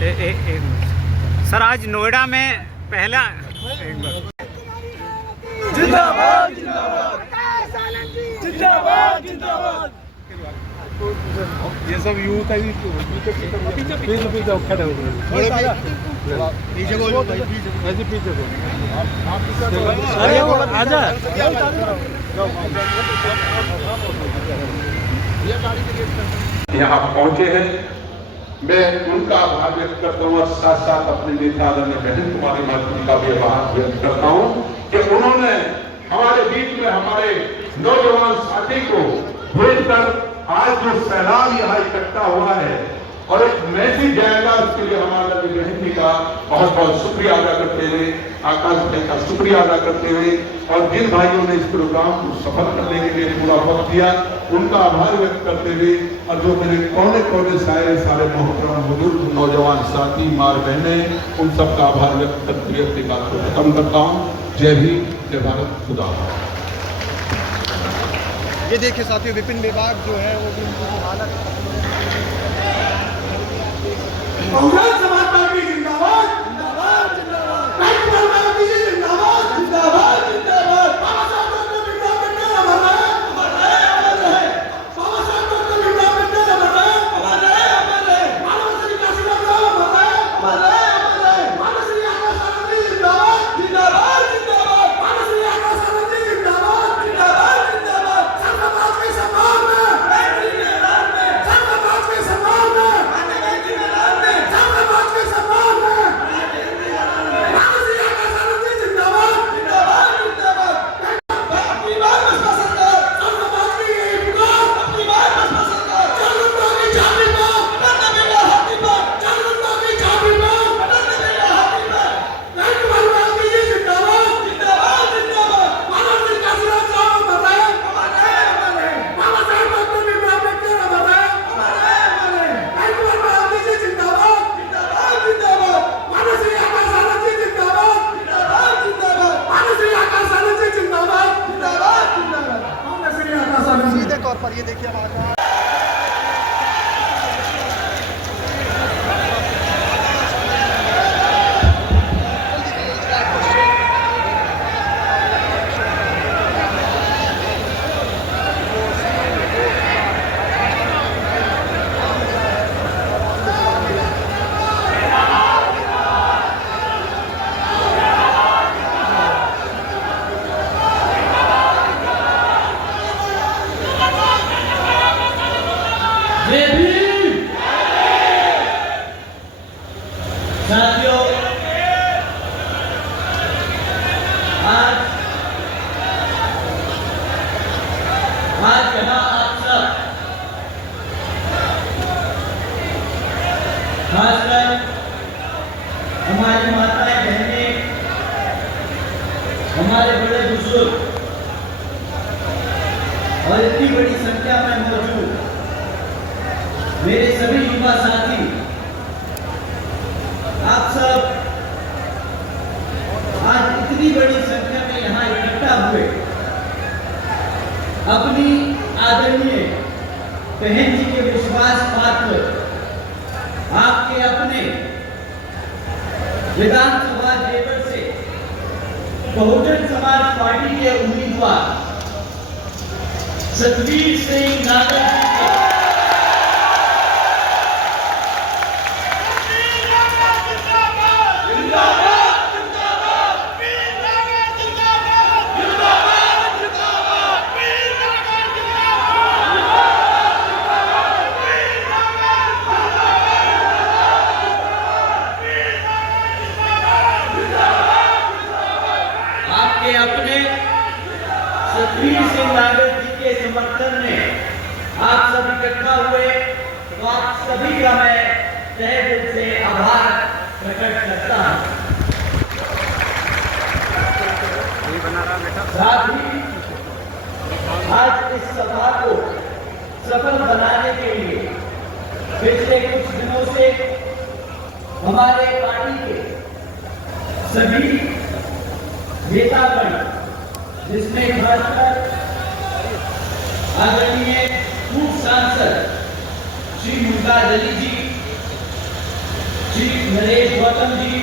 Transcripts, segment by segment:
एक minute sir, आज नोएडा में पहला जिंदाबाद जिंदाबाद जिंदाबाद जिंदाबाद। ये सब यूथ है, पीछे खड़े हो गए, पीछे बोलो भाई, ऐसे पीछे बोलो, आजा। यहाँ पहुंचे हैं, मैं उनका आभार व्यक्त करता हूँ और साथ साथ अपने नेता आदरणीय बहन कुमारी मालवीय का भी आभार व्यक्त करता हूँ कि उन्होंने हमारे बीच में हमारे नौजवान साथी को भेजकर आज जो सैलाब यहाँ इकट्ठा हुआ है और एक मैसेज जाएगा, उसके लिए हमारे बहन जी का बहुत बहुत शुक्रिया अदा करते हुए, आकाश भाई का शुक्रिया अदा करते हुए और जिन भाइयों ने इस प्रोग्राम को सफल करने के लिए पूरा वक्त दिया उनका आभार व्यक्त करते हुए और जो मेरे कोने कोने सारे मोहतरम बुजुर्ग नौजवान साथी मार बहने, उन सबका आभार व्यक्त करते हुए अपनी बात को खत्म करता हूँ। जय भीम, जय भारत, खुदा। ये देखिए साथियों, विपिन विभाग जो है वो भी उनकी हालत कांग्रेस समाज पार्टी जिंदाबाद जिंदाबाद जिंदाबाद, राष्ट्रवादी पार्टी जिंदाबाद जिंदाबाद जिंदाबाद, बाबा साहब डॉक्टर भीमराव अम्बेडकर अमर रहे अमर रहे अमर रहे, बाबा साहब डॉक्टर भीमराव अम्बेडकर अमर रहे अमर रहे अमर रहे, मानव श्री काशीनाथ राव अमर रहे अमर रहे अमर रहे, मानव श्री आकाश आनंद जी जिंदाबाद जिंदाबाद जिंदाबाद, मानव श्री आकाश आनंद जी जिंदाबाद जिंदाबाद जिंदाबाद, सरदार के सम्मान में, सरदार के सम्मान में, तौर पर ये देखिए हमारा साथियों, आज यहाँ आप सब खासकर हमारी माताएं बहनें, हमारे बड़े बुजुर्ग और इतनी बड़ी संख्या में मौजूद मेरे सभी युवा साथी, आप सब आज इतनी बड़ी संख्या में यहाँ इकट्ठा हुए अपनी आदरणीय बहन जी के विश्वास पात्र, आपके अपने विधानसभा जेवर से बहुजन समाज पार्टी के उम्मीदवार सतवीर सिंह नागर जी के अपने सतवीर सिंह नागर जी के समर्थन में आप सब इकट्ठा हुए, तो आप सभी का मैं तहे दिल से आभार प्रकट करता हूं। साथ ही आज इस सभा को सफल बनाने के लिए पिछले कुछ दिनों से हमारे पार्टी के सभी नेतागण, जिसमें खासकर आदरणीय पूर्व सांसद श्री मुमताज अली जी, श्री नरेश गौतम जी,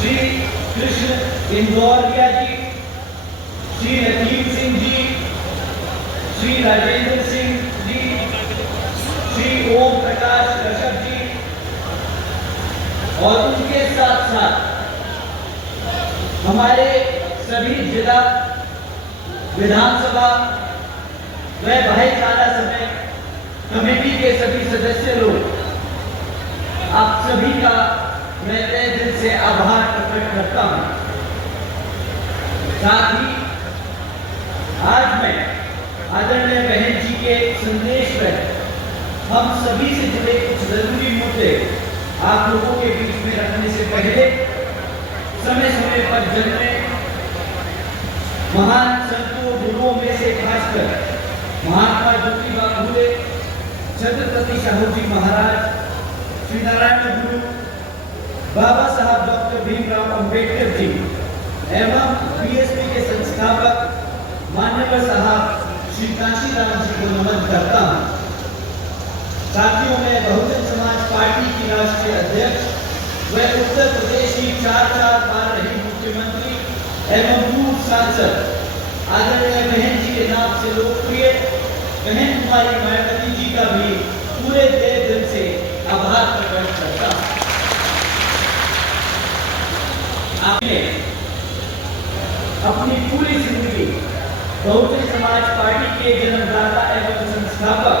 श्री कृष्ण इंदौरिया जी, श्री नकीम सिंह जी, श्री राजेंद्र सिंह जी, श्री ओम प्रकाश कश्यप जी और उनके साथ साथ हमारे सभी जिला विधानसभा व भाईचारा समेत कमेटी के सभी सदस्य लोग, आप सभी का मैं तहे दिल से आभार प्रकट करता हूं। साथ ही आज मैं आदरणीय बहन जी के संदेश पर हम सभी से जुड़े कुछ जरूरी मुद्दे आप लोगों के बीच में रखने से पहले समय समय पर जन्मे महान संतों गुरुओं में से खासकर महात्मा ज्योतिबा फूले, छत्रपति शाहू जी महाराज, श्री नारायण गुरु, बाबा साहब डॉक्टर भीमराव अंबेडकर जी एवं बीएसपी के संस्थापक मान्यवर साहब श्री कांशीराम जी को नमन करता हूँ। साथियों, मैं बहुजन समाज पार्टी की राष्ट्रीय अध्यक्ष व उत्तर प्रदेश की 4 बार रही मुख्यमंत्री एवं पूर्व सांसद आदरणीय बहन जी के नाम से लोकप्रिय बहन कुमारी मायावती जी का भी पूरे दिल से आभार प्रकट करता हूं। आपने अपनी पूरी जिंदगी बहुजन समाज पार्टी के जन्मदाता एवं संस्थापक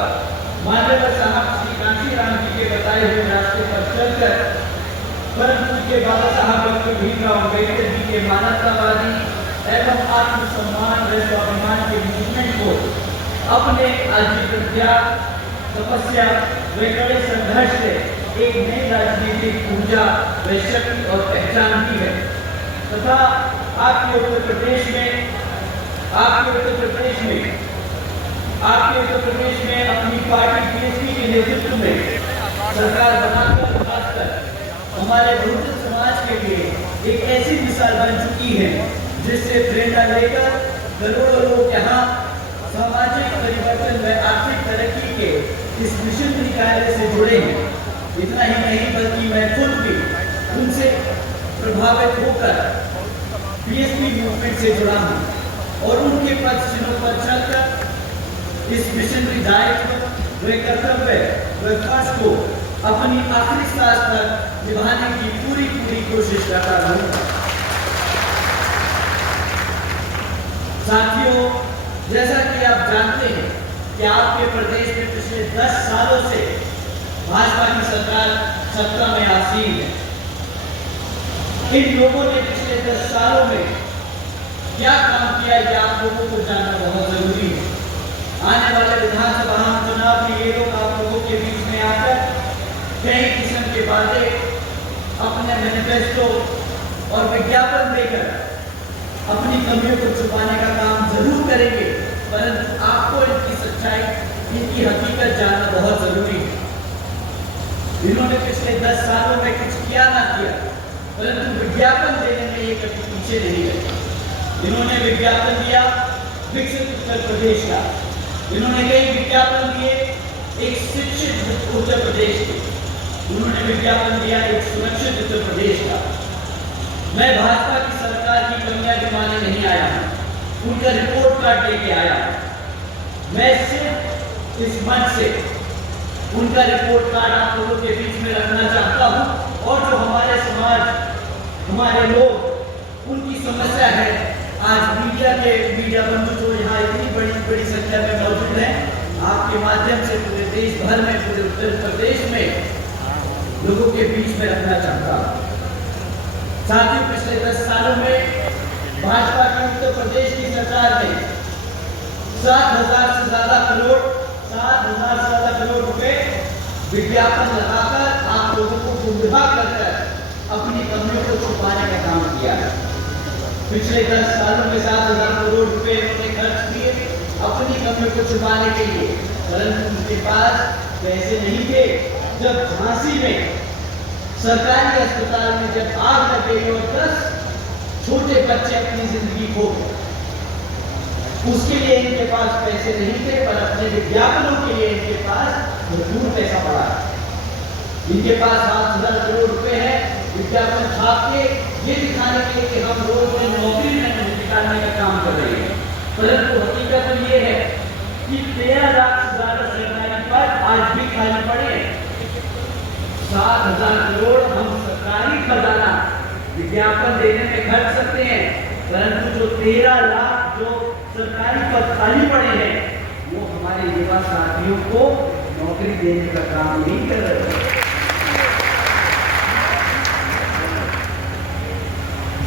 मान्यवर साहब श्री कांशीराम जी के बताए हुए रास्ते पर चलकर परंतु के बाबा साहब डॉक्टर भीमराव अंबेडकर जी के मानवतावादी एवं आत्मसम्मान व स्वाभिमान के मूवमेंट को अपने आजीवन त्याग, तपस्या व कड़े संघर्ष से एक नई राजनीतिक ऊर्जा व शक्ति और पहचान दी है तथा आपके उत्तर प्रदेश में अपनी पार्टी बीएसपी के नेतृत्व में सरकार बनाकर खासकर हमारे बहुजन समाज के लिए एक ऐसी मिसाल बन चुकी है जिससे प्रेरणा लेकर करोड़ों लोग यहाँ सामाजिक परिवर्तन व आर्थिक तरक्की के इस मिशन कार्य से जुड़े हैं। इतना ही नहीं बल्कि मैं खुद भी उनसे प्रभावित होकर बीएसपी मूवमेंट से जुड़ा हूँ और उनके पद चिन्हों पर चलकर इस मिशनरी दायित्व व कर्तव्य व फर्ज को अपनी आखिरी सांस तक निभाने की पूरी कोशिश करता रहूंगा। साथियों, जैसा कि आप जानते हैं कि आपके प्रदेश में पिछले 10 सालों से भाजपा की सरकार सत्ता में आसीन है। इन लोगों ने पिछले 10 सालों में क्या काम किया है आप लोगों को जानना बहुत जरूरी है। आने वाले विधानसभा चुनाव में ये लोग आप लोगों के बीच में आकर कई किस्म के वादे, अपने मैनिफेस्टो और विज्ञापन देकर अपनी कमियों को छुपाने का काम जरूर करेंगे, परंतु आपको इनकी सच्चाई, इनकी हकीकत जानना बहुत जरूरी है। इन्होंने पिछले 10 सालों में कुछ किया ना किया, परंतु विज्ञापन देने में ये कभी पीछे नहीं गए। इन्होंने विज्ञापन दिया विकसित उत्तर प्रदेश का, इन्होंने कई विज्ञापन दिए एक शिक्षित उत्तर प्रदेश के, उन्होंने विज्ञापन दिया एक सुरक्षित उत्तर प्रदेश का। मैं भाजपा की सरकार की कमियां गिनाने नहीं आया हूं, उनका रिपोर्ट कार्ड लेके आया हूं। मैं सिर्फ इस मंच से उनका रिपोर्ट कार्ड आप लोगों के बीच में रखना चाहता हूं और जो हमारे समाज, हमारे लोग, उनकी समस्या है। आज मीडिया बंधु जो यहाँ इतनी बड़ी संख्या में मौजूद हैं, आपके माध्यम से पूरे देश भर में, पूरे उत्तर प्रदेश में लोगों के बीच में रखना चाहता हूँ। साथियों, पिछले 10 सालों में भाजपा की उत्तर प्रदेश की सरकार ने 7,000 से ज्यादा करोड़ रुपए विज्ञापन लगाकर आप लोगों को गुमराह कर अपनी कमियों को छुपाने का काम किया है। पिछले 10 सालों में 7,000 करोड़ रुपए उन्होंने खर्च किए अपनी कमियों को छुपाने के लिए, परंतु उनके पास पैसे नहीं थे। जब झांसी में सरकारी अस्पताल में जब आग लग गई और 10 छोटे बच्चे अपनी जिंदगी खो गए, उसके लिए इनके पास पैसे नहीं थे, पर अपने विज्ञापनों के लिए इनके पास भरपूर पैसा पड़ा। इनके पास 7,000 करोड़ रुपए है विज्ञापन छाप के ये दिखाने के लिए कि हम लोगों को नौकरी में निकालने का काम कर रहे हैं। परंतु हकीकत तो ये है कि 13 लाख से ज्यादा सरकारी पद आज भी खाली पड़े हैं। 7,000 करोड़ हम सरकारी खजाना विज्ञापन देने में खर्च सकते हैं, परंतु जो 13 लाख जो सरकारी पद खाली पड़े हैं वो हमारे युवा साथियों को नौकरी देने का काम नहीं कर रहे हैं।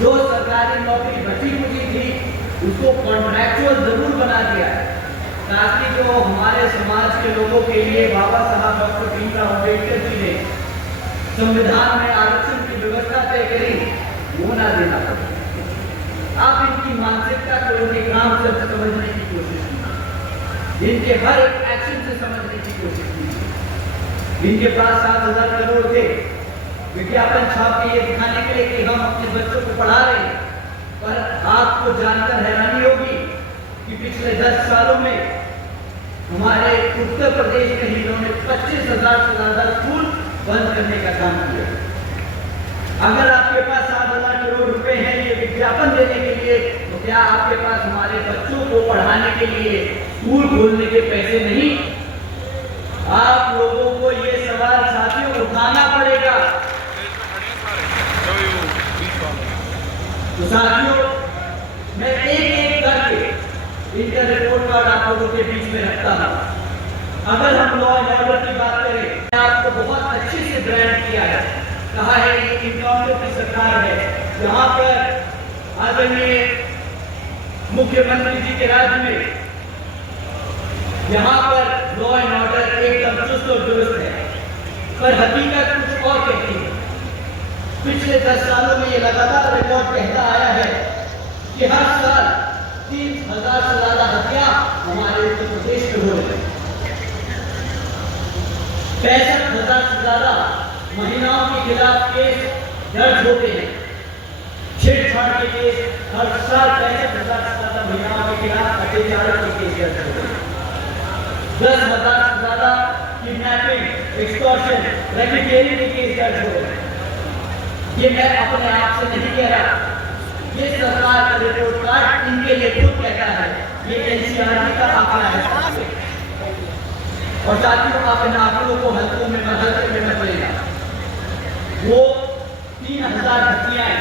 जो सरकारी नौकरी बची खुची थी उसको कॉन्ट्रैक्चुअल जरूर बना दिया ताकि जो हमारे समाज के लोगों के लिए बाबा साहब डॉक्टर भीमराव अम्बेडकर जी ने संविधान में आरक्षण की व्यवस्था तय करी वो ना देना पड़े। आप इनकी मानसिकता को इनके काम से समझने की कोशिश कीजिए, इनके हर एक एक्शन से समझने की कोशिश कीजिए। इनके पास 7,000 करोड़ थे विज्ञापन छाप के ये दिखाने के लिए कि हम अपने बच्चों को पढ़ा रहे हैं, पर आपको जानकर हैरानी होगी कि पिछले 10 सालों में हमारे उत्तर प्रदेश में ही इन्होंने 25,000 से ज्यादा स्कूल बंद करने का काम किया। अगर आपके पास 7,000 करोड़ रुपए हैं ये विज्ञापन देने के लिए, तो क्या आपके पास हमारे बच्चों को पढ़ाने के लिए स्कूल खोलने के पैसे नहीं? आप लोगों को ये सवाल साथियों उठाना पड़ेगा। तो साथियों, मैं एक करके इनका रिपोर्ट कार्ड आप लोगों के बीच में रखता हूं। अगर हम लॉ एंड ऑर्डर की बात करें, आपको बहुत अच्छे से ब्रांड किया है, कहा है ये इनकाउंटर की सरकार है, यहाँ पर आदरणीय मुख्यमंत्री जी के राज्य में यहाँ पर लॉ एंड ऑर्डर एकदम चुस्त और दुरुस्त है, पर हकीकत कुछ और कहती है। पिछले 10 सालों में ये लगातार रिकॉर्ड कहता आया है कि हर साल 30,000 से ज्यादा हत्या हमारे उत्तर प्रदेश में हो रही है। 65,000 से ज्यादा महिलाओं के खिलाफ केस दर्ज होते हैं। छेड़छाड़ के केस हर साल 65,000 से ज्यादा महिलाओं के खिलाफ अत्याचार के केस दर्ज होते हैं। 10,000 से ज्यादा किडनैपिंग, एक्सटॉर्शन, रैकेटियरिंग के केस दर्ज हो रहे हैं। ये मैं अपने आप से नहीं कह रहा, ये सरकार का रिपोर्ट कार्ड इनके लिए खुद कहता है, ये एनसीआरटी का आंकड़ा है। और साथियों, आप इन आंकड़ों को हल्कों में मत लेना। वो 3,000 हत्याएं,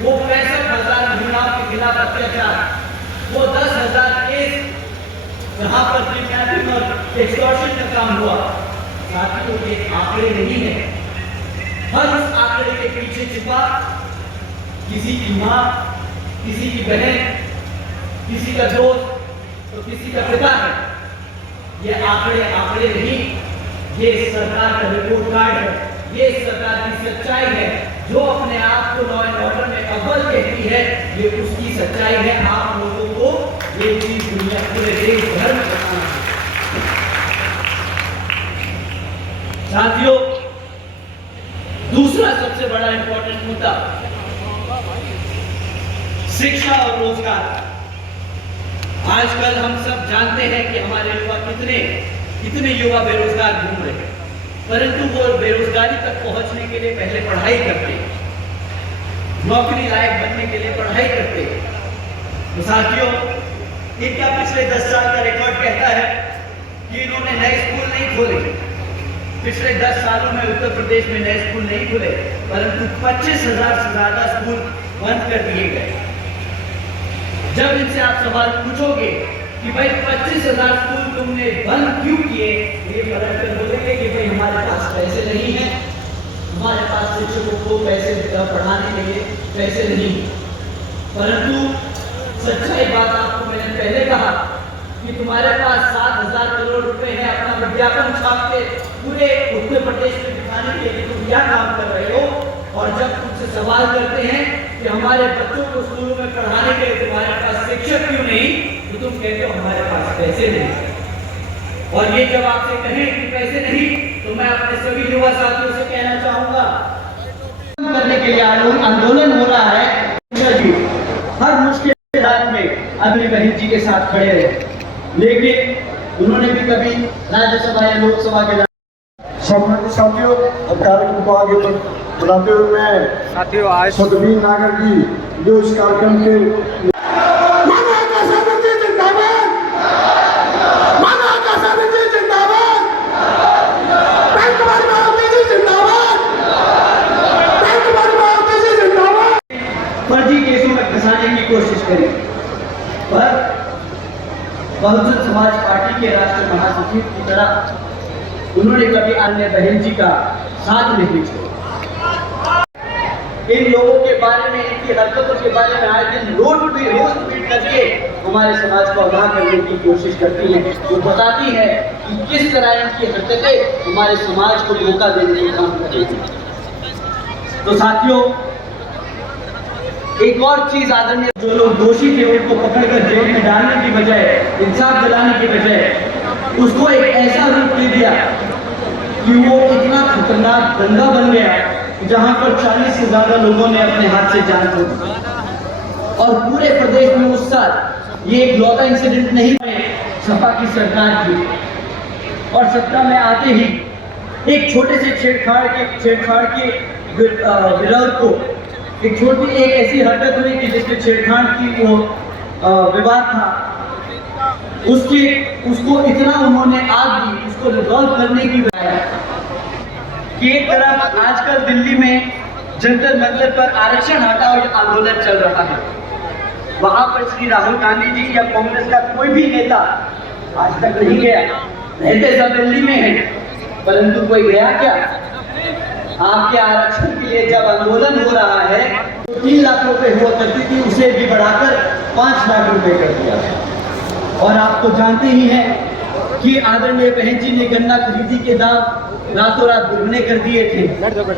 वो 65,000 महिलाओं के खिलाफ अत्याचार, वो 10,000 केस जहां पर किडनैपिंग और एक्सटॉर्शन का काम हुआ, साथियों ये आंकड़े नहीं है। हर उस आंकड़े के पीछे छिपा किसी की माँ, किसी की बहन, किसी का दोस्त तो किसी का पिता है। ये आंकड़े नहीं, ये सरकार का रिपोर्ट कार्ड है, ये सरकार की सच्चाई है। जो अपने आप को लॉ एंड ऑर्डर में अव्वल कहती है, ये उसकी सच्चाई है। आप लोगों को ये चीज दुनिया पूरे देश भर में बताना है। साथियों, दूसरा सबसे बड़ा इंपॉर्टेंट मुद्दा शिक्षा और रोजगार। आजकल हम सब जानते हैं कि हमारे युवा कितने युवा बेरोजगार घूम रहे हैं, परंतु वो बेरोजगारी तक पहुंचने के लिए पहले पढ़ाई करते हैं, नौकरी लायक बनने के लिए पढ़ाई करते हैं। तो साथियों, इनका पिछले 10 साल का रिकॉर्ड कहता है कि इन्होंने नए स्कूल नहीं खोले। पिछले 10 सालों में उत्तर प्रदेश में नए स्कूल नहीं खुले, परंतु 25,000 से ज्यादा स्कूल बंद कर दिए गए। जब इनसे आप सवाल पूछोगे कि भाई 25,000 स्कूल तुमने बंद क्यों किए, ये पलट कर बोलेंगे कि भाई हमारे पास पैसे नहीं है, हमारे पास शिक्षकों को पैसे पढ़ाने के लिए पैसे नहीं। परंतु सच्चाई बात आपको मैंने पहले कहा कि तुम्हारे पास 7,000 करोड़ रुपए है, अपना विज्ञापन छाप के पूरे उत्तर प्रदेश में दिखाने के लिए तुम क्या काम कर रहे हो। और जब तुमसे सवाल करते हैं कि हमारे बच्चों को स्कूलों में पढ़ाने के लिए तुम्हारे पास शिक्षक क्यों नहीं, तो तुम कहते हो हमारे पास पैसे नहीं। और ये जब आपसे कहें कि पैसे नहीं, तो मैं अपने सभी युवा साथियों से कहना चाहूंगा, करने के लिए आंदोलन हो रहा है। हर मुश्किल हालात में अगली बहन जी के साथ खड़े रहे, लेकिन उन्होंने भी कभी राज्यसभा या लोकसभा के सम्मानित साथियों, कार्यक्रम को आगे बढ़ाते हुए मैं साथियों आज सतबीर नागर जी जो इस कार्यक्रम के फर्जी केसों में फंसाने की कोशिश करें, पर बहुजन समाज पार्टी के राष्ट्रीय महासचिव की तरह उन्होंने कभी अन्य बहन जी का साथ नहीं छोड़ा। इन लोगों के बारे में, इनकी हरकतों के बारे में आए दिन रोज ट्वीट करके हमारे समाज को आगाह करने की कोशिश करती हैं। वो बताती है कि किस तरह इनकी हरकतें हमारे समाज को धोखा देने का काम करती हैं। तो साथियों, एक और चीज आदरणीय, जो लोग दोषी थे उनको पकड़कर जेल में डालने की बजाय, इंसाफ दिलाने की बजाय उसको एक ऐसा रूप दे दिया कि वो इतना खतरनाक दंगा बन गया जहां पर 40 से ज्यादा लोगों ने अपने हाथ से जान खो दी। और पूरे प्रदेश में उस साल ये एक लौता इंसिडेंट नहीं है। सपा की सरकार थी और सत्ता में आते ही एक छोटे से छेड़छाड़ के विरोध को एक ऐसी हरकत हुई कि जिसमें छेड़छाड़ की वो विवाद था, उसको इतना उन्होंने आग दी, उसको रिजॉल्व करने की बजाय कि एक तरफ आजकल दिल्ली में जंतर मंतर पर आरक्षण हटाओ आंदोलन चल रहा है, वहां पर श्री राहुल गांधी जी या कांग्रेस का कोई भी नेता आज तक नहीं गया। रहते सब दिल्ली में है, परंतु कोई गया क्या? आपके आरक्षण के लिए जब आंदोलन हो रहा है तो 3 लाख रुपए हुआ करती थी, उसे भी बढ़ाकर 5 लाख रुपए कर दिया। और आप तो जानते ही हैं कि आदरणीय बहन जी ने गन्ना खरीदी के दाम रातों रात दुगने कर दिए थे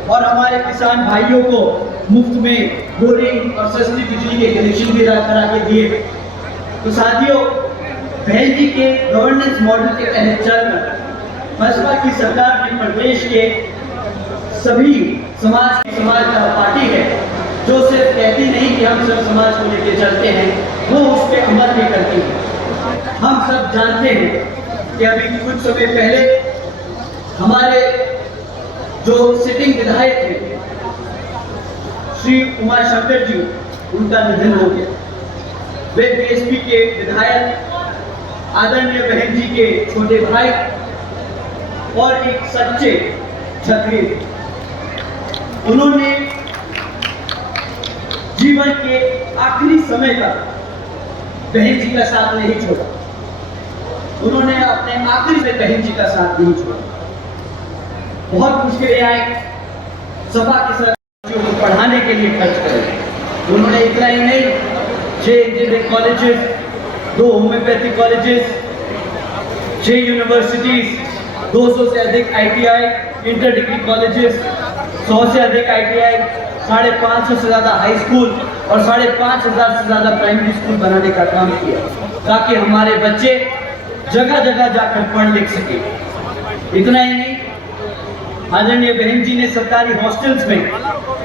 और हमारे किसान भाइयों को मुफ्त में बोरिंग और सस्ती बिजली के कनेक्शन भी करा के दिए। तो साथियों, बहन जी के गवर्नेंस मॉडल के तहत चलकर भाजपा की सरकार ने प्रदेश के सभी समाज का पार्टी है जो सिर्फ कहती नहीं कि हम सब समाज को लेकर चलते हैं, वो उस पर अमल भी करती है। हम सब जानते हैं कि अभी कुछ समय पहले हमारे जो सिटिंग विधायक थे श्री उमाशंकर जी, उनका निधन हो गया। वे बीएसपी के विधायक, आदरणीय बहन जी के छोटे भाई और एक सच्चे क्षत्रिय। उन्होंने जीवन के आखिरी समय तक बहन जी का साथ नहीं छोड़ा। उन्होंने अपने आखिरी में बहन जी का साथ नहीं छोड़ा। बहुत मुश्किलें आई, सभा के सदस्यों को पढ़ाने के लिए खर्च करें। उन्होंने इतना ही नहीं, 6 engineering colleges, 2 homeopathic colleges, 6 universities, 200 से अधिक ITI इंटर डिग्री कॉलेजेस, 100 से अधिक ITI, 550 से ज्यादा हाई स्कूल और 5,500 से ज्यादा प्राइमरी स्कूल बनाने का काम किया ताकि हमारे बच्चे जगह जगह जाकर पढ़ लिख सके। इतना ही नहीं, आदरणीय बहन जी ने सरकारी हॉस्टल्स में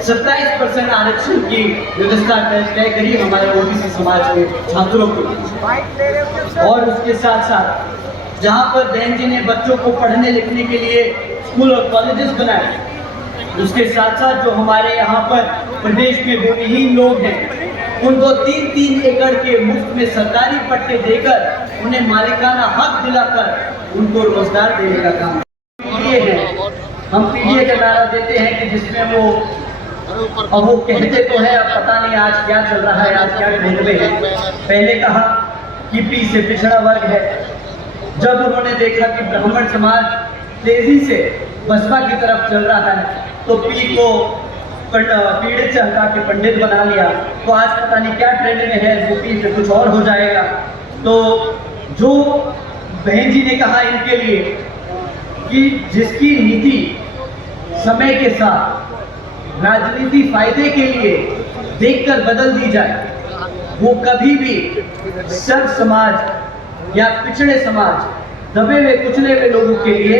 27% आरक्षण की व्यवस्था तय करी हमारे ओबीसी समाज के छात्रों के लिए। और उसके साथ साथ जहां पर बहन जी ने बच्चों को पढ़ने लिखने के लिए स्कूल और कॉलेजेस बनाए, उसके साथ साथ जो हमारे यहाँ पर प्रदेश में भूमिहीन लोग हैं उनको 3-3 एकड़ के मुफ्त में सरकारी पट्टे देकर उन्हें मालिकाना हक दिलाकर उनको रोजगार देने का काम किए हैं। हम पीडीए का नारा देते हैं कि जिसमें वो कहते तो है, अब पता नहीं आज क्या चल रहा है, आज क्या ट्रेंड में है। पहले कहा कि पी से पिछड़ा वर्ग है, जब उन्होंने देखा कि ब्राह्मण समाज तेजी से बसपा की तरफ चल रहा है तो पी को पीड़ित से हटा के पंडित बना लिया। तो आज पता नहीं क्या ट्रेंड में है, वो पी से कुछ और हो जाएगा। तो जो बहन जी ने कहा इनके लिए कि जिसकी नीति समय के साथ राजनीति फायदे के लिए देखकर बदल दी जाए, वो कभी भी सर्व समाज या पिछड़े समाज, दबे हुए कुचले हुए लोगों के लिए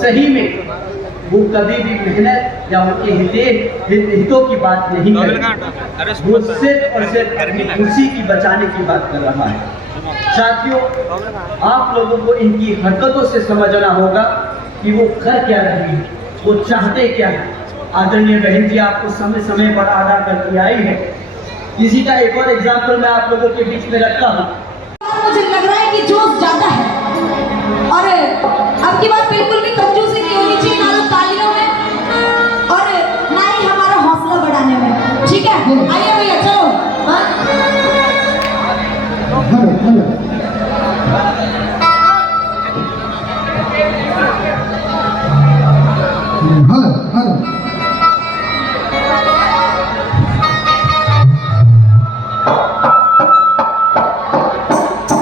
सही में वो कभी भी मेहनत या उनके हितों की बात नहीं कर रहा, वो सिर्फ और सिर्फ अपनी कुर्सी की बचाने की बात कर रहा है। साथियों, आप लोगों को इनकी हरकतों से समझना होगा कि वो कर क्या रही है, वो चाहते क्या है। आदरणीय बहन जी आपको समय समय पर आगाह करती आई है। इसी का एक और एग्जाम्पल मैं आप लोगों के बीच में रखता हूँ। मुझे लग रहा है कि जोश ज्यादा है और अब की बात बिल्कुल भी कंजूसी नहीं होनी चाहिए, ना तो तालियों में और ना ही हमारा हौसला बढ़ाने में। ठीक है, आइए भैया चलो। हाँ?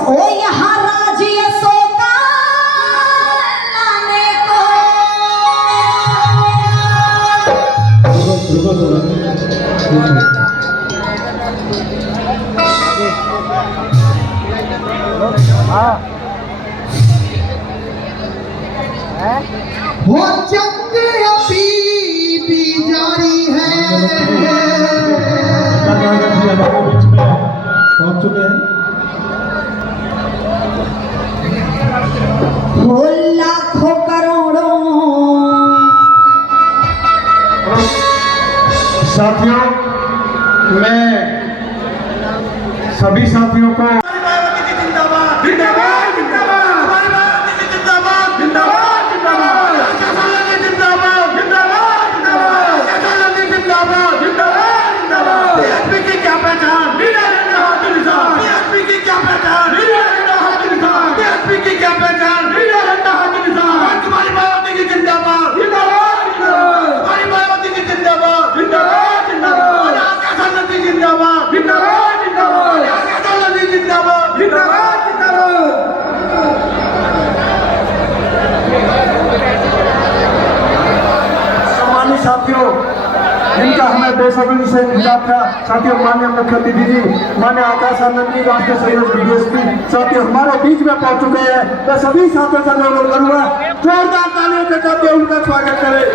ओ यहाँ राज्य सोता लाने को वो जंग अभी भी जारी है। पहुंच चुके हैं। वो लाखों करोड़ों साथियों, मैं सभी साथियों को साथियों, जिनका हमें बेसब्री से इंतजार था। साथियों, माननीय मुख्यमंत्री जी, माननीय आकाश आनंद जी, राष्ट्रीय संयोजक डीएसपी साथियों हमारे बीच में पहुंच चुके हैं। मैं सभी साथियों से अनुरोध करूंगा, जोरदार तालियों के साथ उनका स्वागत करें।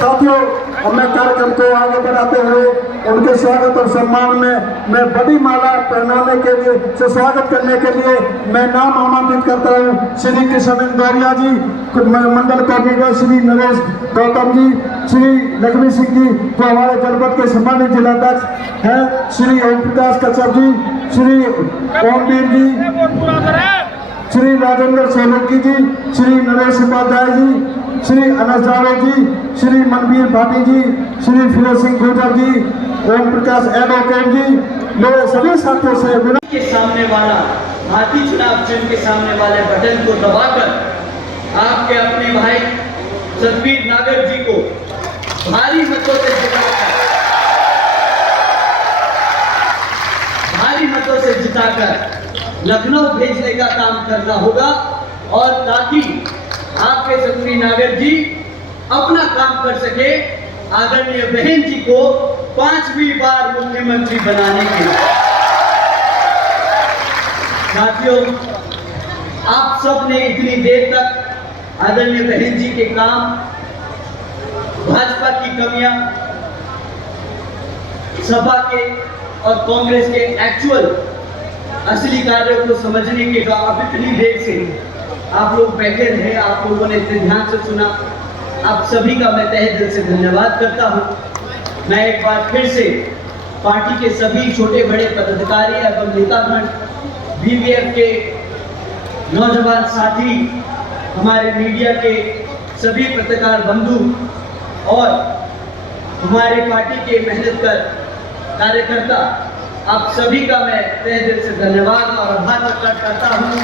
साथियों, हमें कार्यक्रम को आगे बढ़ाते हुए उनके स्वागत और सम्मान में मैं बड़ी माला पहनाने के लिए से स्वागत करने के लिए मैं नाम आमंत्रित करता हूँ। श्री कृष्ण गौरिया जी, मंडल कोऑर्डिनेटर श्री नरेश गौतम जी, श्री लक्ष्मी सिंह जी जो हमारे जनपद के सम्मानित जिलाध्यक्ष हैं, श्री ओम प्रकाश कश्यप जी, श्री ओमवीर जी, श्री राजेंद्र सोलंकी जी, श्री नरेश उपाध्याय जी, श्री अनस जावेद जी, श्री मनवीर भाटी जी, श्री फिरोज सिंह गुर्जर जी, ओम प्रकाश एडवोकेट जी, मेरे सभी साथियों से के सामने वाला भारतीय चुनाव चिन्ह के सामने वाले बटन को दबाकर आपके अपने भाई सतबीर नागर जी को भारी मतों से जिताकर लखनऊ भेजने का काम करना होगा और ताकि आपके सतबीर नागर जी अपना काम कर सके आदरणीय बहन जी को 5वीं बार मुख्यमंत्री बनाने के लिए। साथियों, आप सब ने इतनी देर तक आदरणीय बहन जी के काम, भाजपा की कमियां, सपा के और कांग्रेस के एक्चुअल असली कार्यों को समझने के बाद अब इतनी देर से आप लोग बैठे रहे, आप लोगों ने इतने ध्यान से सुना, आप सभी का मैं तहे दिल से धन्यवाद करता हूं। मैं एक बार फिर से पार्टी के सभी छोटे बड़े पदाधिकारी एवं नेतागण, बीवीएफ के नौजवान साथी, हमारे मीडिया के सभी पत्रकार बंधु और हमारे पार्टी के मेहनत कर कार्यकर्ता, आप सभी का मैं तहे दिल से धन्यवाद और आभार प्रकट करता हूँ।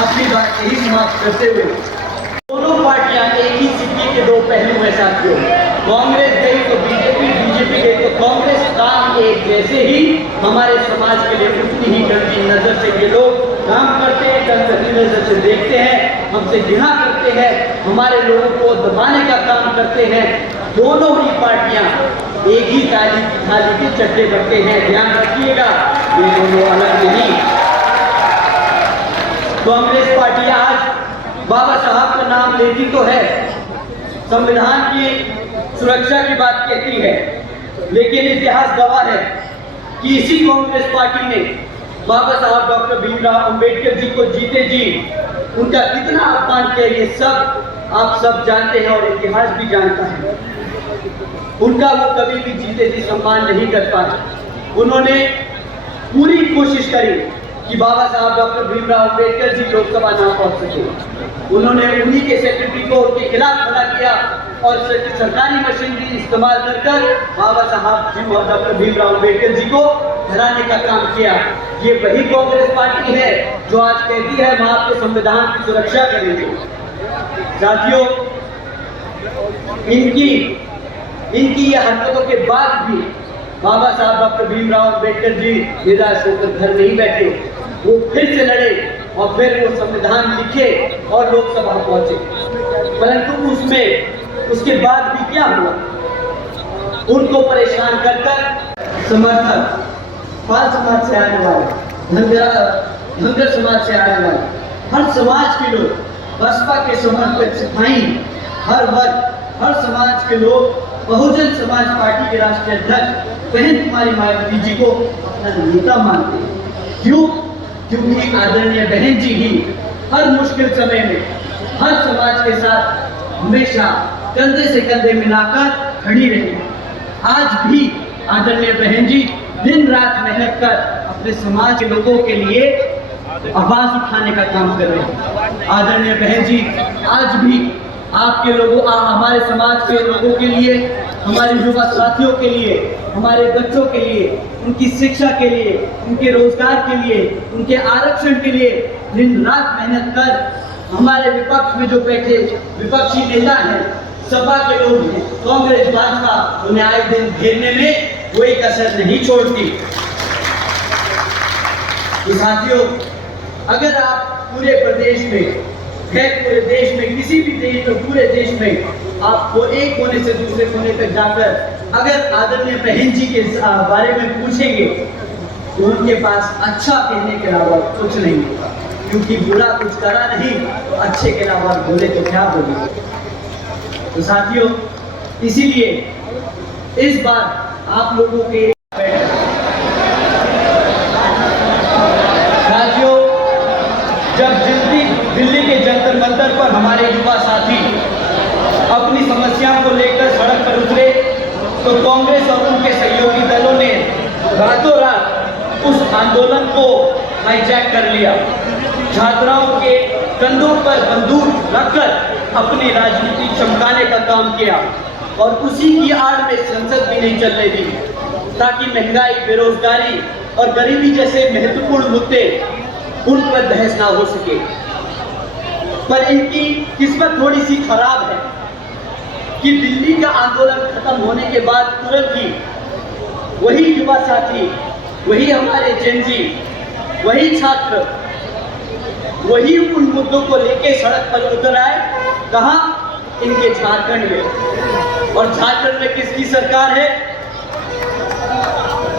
अपनी बात यही समाप्त करते हुए, दोनों पार्टियां एक ही सिक्के के दो पहलू हैं साथियों। कांग्रेस गई तो बीजेपी, बीजेपी गई तो कांग्रेस, काम एक जैसे ही हमारे समाज के लिए उतनी ही गंदी नजर से ये लोग काम करते हैं, गंदी नजर से देखते हैं, हमसे घृणा करते हैं, हमारे लोगों को दबाने का काम करते हैं। दोनों ही पार्टियां एक ही थाली के चट्टे बट्टे हैं, ध्यान रखिएगा, ये दोनों अलग नहीं। कांग्रेस पार्टी आज बाबा साहब का नाम लेती तो है, संविधान की सुरक्षा की बात कहती है, लेकिन इतिहास गवाह है कि इसी कांग्रेस पार्टी ने बाबा साहब डॉक्टर भीमराव अंबेडकर जी को जीते जी उनका कितना अपमान किया, ये सब आप सब जानते हैं और इतिहास भी जानता है। उनका वो कभी भी जीते जी सम्मान नहीं कर पाए। उन्होंने पूरी कोशिश करी कि बाबा साहब डॉक्टर भीमराव अंबेडकर जी लोकसभा ना पहुंच सके। उन्होंने उन्हीं के सेक्रेटरी को उनके खिलाफ खड़ा किया और सरकारी मशीनरी इस्तेमाल कर बाबा साहब जी और डॉक्टर भीमराव अंबेडकर जी को हराने का काम किया। ये वही कांग्रेस पार्टी है जो आज कहती है हम आपके संविधान की सुरक्षा करेंगे। साथियों, इनकी ये हरकतों के बाद भी बाबा साहब डॉक्टर भीमराव अंबेडकर जी निराश होकर घर नहीं बैठे, वो फिर से लड़े और फिर वो संविधान लिखे और लोकसभा पहुंचे। परंतु उसके बाद भी क्या हुआ, उनको परेशान कर समर्थक पाल समाज से आने वाले, धनगर समाज से आने वाले, हर समाज के लोग, बसपा के समर्थक सिपाही, हर वर्ग, हर समाज के लोग बहुजन समाज पार्टी के राष्ट्रीय अध्यक्ष बहन कुमारी मायावती जी को अपना नेता मानते हैं। क्यों? क्योंकि आदरणीय बहन जी ही हर मुश्किल समय में हर समाज के साथ हमेशा कंधे से कंधे मिलाकर खड़ी रही। आज भी आदरणीय बहन जी दिन रात मेहनत कर अपने समाज के लोगों के लिए आवाज उठाने का काम कर रहे हैं। आदरणीय बहन जी आज भी आपके लोगों, हमारे समाज के लोगों के लिए, हमारे युवा साथियों के लिए, हमारे बच्चों के लिए, उनकी शिक्षा के लिए, उनके रोजगार के लिए, उनके आरक्षण के लिए दिन रात मेहनत कर हमारे विपक्ष में जो बैठे विपक्षी नेता हैं, सपा के लोग हैं, कांग्रेस भाजपा, उन्हें आए दिन घेरने में कोई कसर नहीं छोड़ती। तो साथियों, अगर आप पूरे प्रदेश में, पूरे देश में, किसी भी देश में, पूरे देश में आपको एक कोने से दूसरे कोने तक जाकर अगर आदरणीय बहन जी के बारे में पूछेंगे तो उनके पास अच्छा कहने के अलावा कुछ नहीं, क्योंकि बुरा कुछ करा नहीं तो अच्छे के अलावा बोले तो क्या बोले। तो साथियों, इसीलिए इस बार आप लोगों के साथियों, जब दिल्ली के जंतर मंतर पर हमारे युवा साथी अपनी समस्याओं को लेकर सड़क पर उतरे तो कांग्रेस और उनके सहयोगी दलों ने रातों रात उस आंदोलन को हाईजैक कर लिया। छात्राओं के कंधों पर बंदूक रखकर अपनी राजनीति चमकाने का काम किया और उसी की आड़ में संसद भी नहीं चलने दी, ताकि महंगाई, बेरोजगारी और गरीबी जैसे महत्वपूर्ण मुद्दे उन पर बहस ना हो सके। पर इनकी किस्मत थोड़ी सी खराब है कि दिल्ली का आंदोलन खत्म होने के बाद तुरंत ही वही युवा साथी, वही हमारे जेनजी, वही छात्र, वही उन मुद्दों को लेके सड़क पर उतर आए। कहां? इनके झारखंड में। और झारखंड में किसकी सरकार है?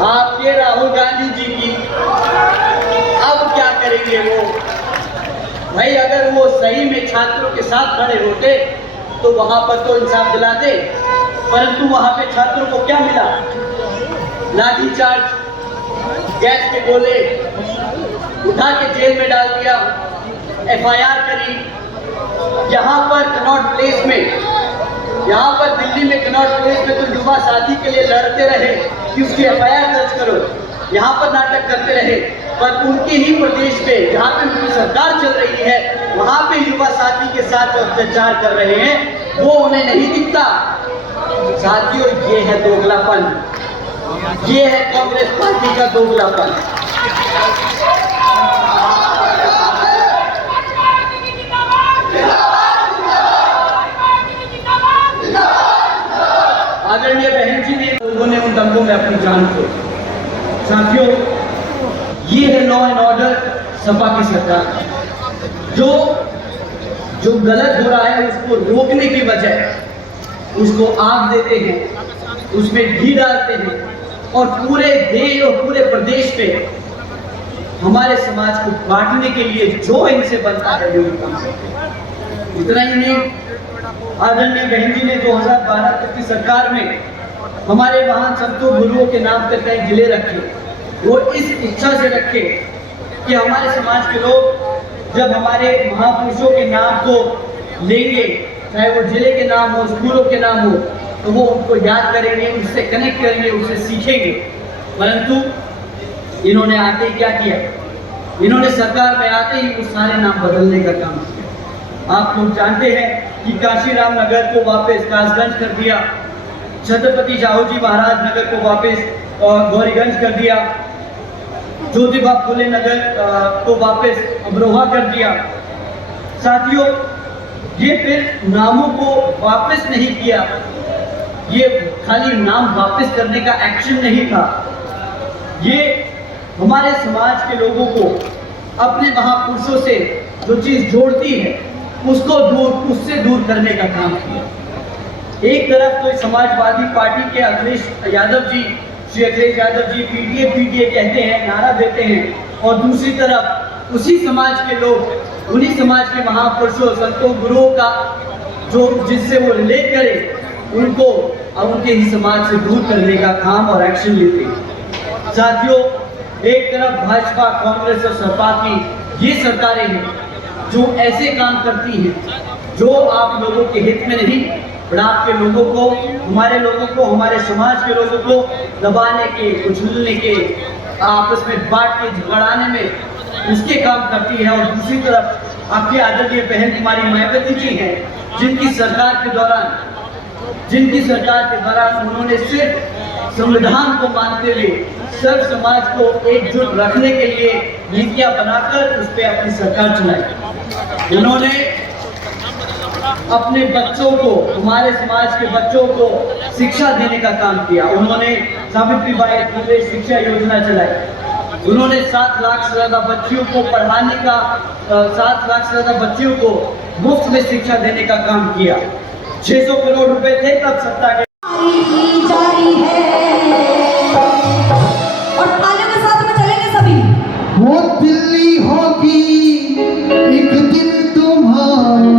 आपके राहुल गांधी जी की। अब क्या करेंगे वो? भाई, अगर वो सही में छात्रों के साथ खड़े होते तो वहां पर तो इंसाफ दिलाते, परंतु वहां पे छात्रों को क्या मिला? लाठीचार्ज, गैस के गोले, उठा के जेल में डाल दिया, FIR करी। यहाँ पर कनॉट प्लेस में, यहाँ पर दिल्ली में कनॉट प्लेस में तो युवा साथी के लिए लड़ते रहे कि उसकी FIR दर्ज करो, यहाँ पर नाटक करते रहे, पर उनके ही प्रदेश में जहाँ पे उनकी सरकार चल रही है वहाँ पे युवा साथी के साथ अत्याचार कर रहे हैं, वो उन्हें नहीं दिखता। साथियों, ये है दोगलापन, ये है कांग्रेस पार्टी का दोगलापन। आदरणीय बहन जी ने, लोगों ने उन दंगों में अपनी जान खो। साथियों, ये है लॉ एंड ऑर्डर सपा की सरकार। जो गलत हो रहा है उसको रोकने की बजाय उसको आग देते हैं, उसमें घी डालते हैं और पूरे देश और पूरे प्रदेश में हमारे समाज को बांटने के लिए जो इनसे बनता है वो काम करते। इतना ही नहीं, आदरणीय बहन जी ने 2012 तक की सरकार में हमारे वहां संतों गुरुओं के नाम पर कई जिले रखे। वो इस इच्छा से रखे कि हमारे समाज के लोग जब हमारे महापुरुषों के नाम को लेंगे, चाहे वो जिले के नाम हो, स्कूलों के नाम हो, तो वो उनको याद करेंगे, उससे कनेक्ट करेंगे, उससे सीखेंगे। परंतु इन्होंने आके क्या किया? इन्होंने सरकार में आते ही वो सारे नाम बदलने का काम किया। आप लोग जानते हैं कि काशीराम नगर को वापस कासगंज कर दिया, छत्रपति शाहू जी महाराज नगर को वापस गौरीगंज कर दिया, ज्योतिबा फुले नगर को वापस अमरोहा कर दिया। साथियों, ये फिर नामों को वापस नहीं किया, ये खाली नाम वापस करने का एक्शन नहीं था, ये हमारे समाज के लोगों को अपने महापुरुषों से जो चीज जोड़ती है उससे दूर करने का काम किया। एक तरफ तो समाजवादी पार्टी के अखिलेश यादव जी, श्री अखिलेश यादव जी पीटीए कहते हैं, नारा देते हैं, और दूसरी तरफ उसी समाज के लोग, उन्हीं समाज के महापुरुषों, संतों, गुरुओं का जो जिससे वो रिलेट करे, उनको और उनके ही समाज से दूर करने का काम और एक्शन लेते हैं। साथियों, एक तरफ भाजपा, कांग्रेस और सपा की ये सरकारें हैं जो ऐसे काम करती हैं जो आप लोगों के हित में नहीं, पर आपके लोगों को, हमारे लोगों को, हमारे समाज के लोगों को दबाने के, कुचलने के, आपस में बांट के झगड़ाने में उसके काम करती है। और दूसरी तरफ आपकी आदरणीय बहन कुमारी मायावती जी हैं, जिनकी सरकार के दौरान उन्होंने सिर्फ संविधान को मानते हुए सर्व समाज को एकजुट रखने के लिए नीतियां बनाकर उस पर अपनी सरकार चलाई। उन्होंने अपने बच्चों को, हमारे समाज के बच्चों को शिक्षा देने का काम किया। उन्होंने सावित्रीबाई फुले शिक्षा योजना चलाई। उन्होंने 7 लाख से ज्यादा बच्चियों को पढ़ाने का, 7 लाख से ज्यादा बच्चियों को मुफ्त में शिक्षा देने का काम किया। 600 करोड़ रुपए थे तब सत्ता के। जारी है और तालियों के साथ में चलेंगे सभी। वो दिल्ली होगी एक दिन तुम्हारी,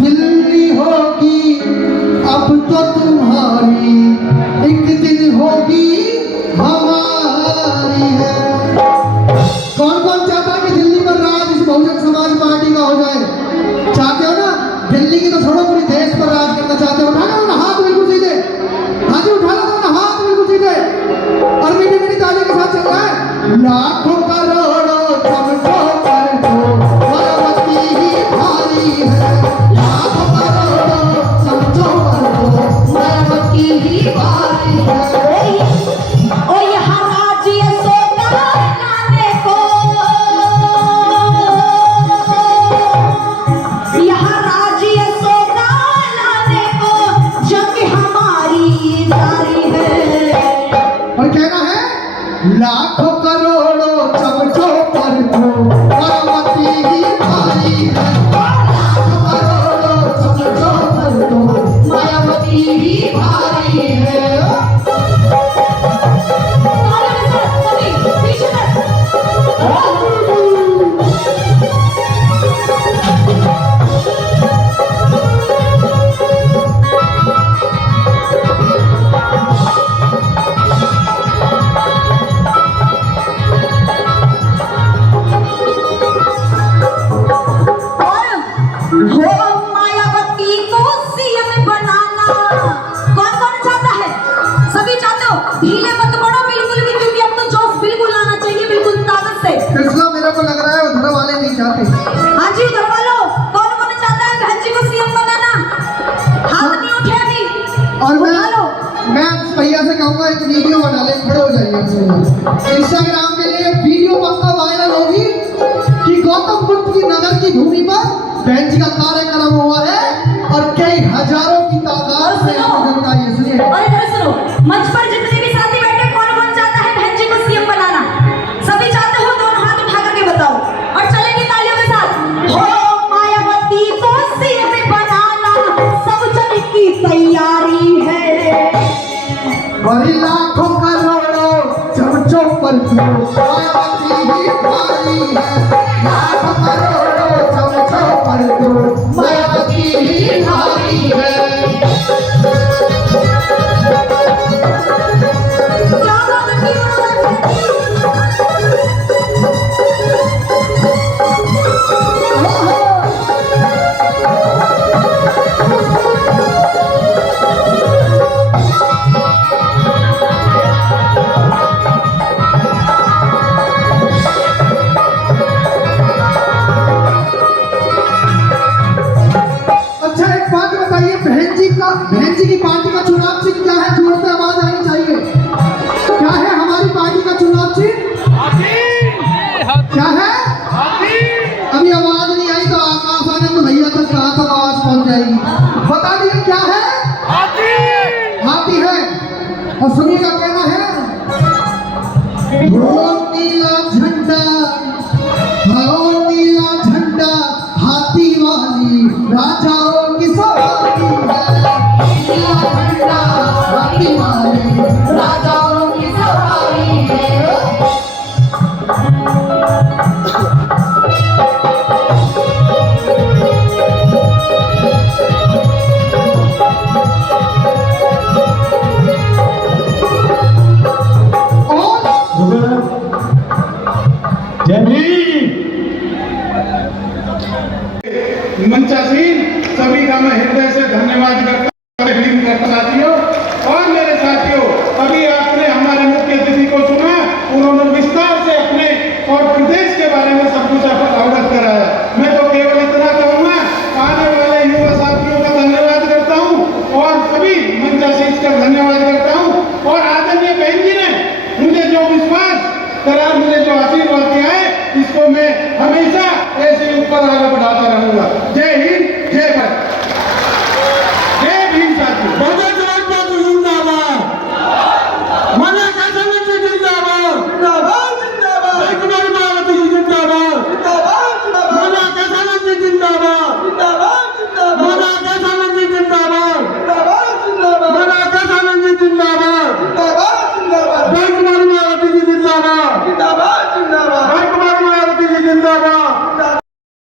दिल्ली होगी अब तो तुम्हारी, एक दिन होगी हमारी है। कौन कौन चाहता है कि दिल्ली पर राज इस बहुजन समाज पार्टी का हो जाए? चाहते हो ना? दिल्ली की तो छोड़ो, पूरे देश पर राज करना चाहते हो? उठा लो ना हाथ बिल्कुल सीधे, हाँ जी उठा लो ना हाथ बिल्कुल सीधे, और मीठी मीठी ताली के साथ चल रहा है। लाखों करोड़ों चमकों पर तो मायावती ही भारी है, लाखों करोड़ों चमकों पर तो मायावती ही भारी है। ओ यहाँ राज्य सोता लाने को, यहाँ राज्य सोता लाने को जंग हमारी जारी है। और कहना है लाखों करोड़ों चमचों पर तो मायावती ही भारी है, लाखों करोड़ों चमचों पर तो मायावती ही भारी है। तालियों के साथ सभी पीछे तक। हो मायावती को सीएम बनाना कौन कौन चाहता है? सभी चाहते हो? ढीले मत पड़ो बिल्कुल भी, क्योंकि अब तो जोश बिल्कुल आना चाहिए, बिल्कुल ताकत से। कृष्णा, मेरे को लग रहा है उधर वाले नहीं चाहते। हाँ जी, उधर वालों कौन कौन चाहता है बहन जी को सीएम बनाना? हाथ नहीं उठे अभी। और उठा लो। मैं भैया से कहूंगा एक वीडियो बना ले, खड़े हो जाइए। इंस्टाग्राम के लिए वीडियो पक्का वायरल होगी कि गौतम बुद्ध की नगर की भूमि पर बहन जी का कार्यक्रम हुआ है और कई हजारों की तादाद में जनता आई, इसलिए। और इधर सुनो, मंच पर जितने भी साथी बैठे, कौन कौन चाहता है बहन जी को सीएम बनाना? सभी चाहते हो? दोनों हाथ उठा करके बताओ, और चलेंगे तालियों के साथ। हो मायावती को सीएम बनाना सब जन की तैयारी है। और लाखों करोड़ों चमचों पर तो मायावती ही भारी है, लाखों करोड़ों चमचों पर तो मायावती ही भारी है। क्या बात है? दीवानी राजाओं की सवारी है। मंचासीन सभी का मैं हृदय से धन्यवाद करता साथियों। और मेरे साथियों, अभी आपने हमारे मुख्य अतिथि को सुना, उन्होंने विस्तार से अपने और प्रदेश के बारे में सब कुछ अवगत कराया। मैं तो केवल इतना कहूँगा, आने वाले युवा साथियों का धन्यवाद करता हूँ और सभी मंचासीन का धन्यवाद करता हूँ। और आदरणीय बहन जी ने मुझे जो विश्वास करा, मुझे जो आशीर्वाद दिया है, इसको मैं हमेशा ऐसे ऊपर आगे बढ़ाता रहूंगा।